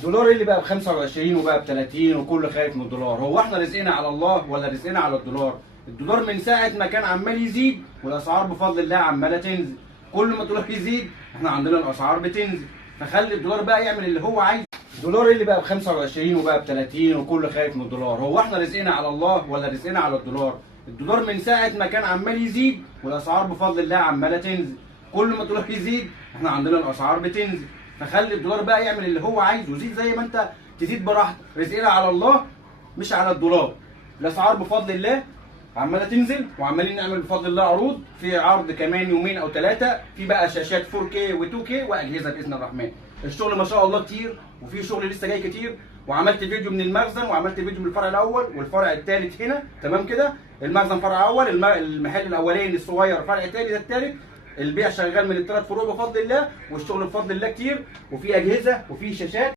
الدولار اللي بقى ب 25 وبقى ب 30 وكل خايف من الدولار. هو احنا رزقنا على الله ولا رزقنا على الدولار؟ الدولار من ساعه ما كان عمال يزيد والاسعار بفضل الله عماله تنزل. كل ما الدولار يزيد احنا عندنا الاسعار بتنزل، فخلي الدولار بقى يعمل اللي هو عايزه. الدولار اللي بقى ب 25 وبقى ب 30 وكل خايف من الدولار. هو احنا رزقنا على الله ولا رزقنا على الدولار؟ الدولار من ساعه ما كان عمال يزيد والاسعار بفضل الله عماله تنزل. كل ما الدولار يزيد احنا عندنا الاسعار بتنزل، فخلي الدولار بقى يعمل اللي هو عايزه. زيد زي ما انت تزيد براحتك، رزقنا على الله مش على الدولار. الاسعار بفضل الله عماله تنزل وعمالين نعمل بفضل الله عروض، في عرض كمان يومين او ثلاثه في بقى شاشات 4K و2K واجهزه باذن الرحمن. الشغل ما شاء الله كتير وفي شغل لسه جاي كتير. وعملت فيديو من المخزن وعملت فيديو من الفرع الاول والفرع الثالث هنا، تمام كده. المخزن فرع اول، المحل الاولاني الصغير فرع ثاني، ده الثالث. البيع شغال من الثلاث فروع بفضل الله، والشغل بفضل الله كتير، وفي اجهزه وفي شاشات.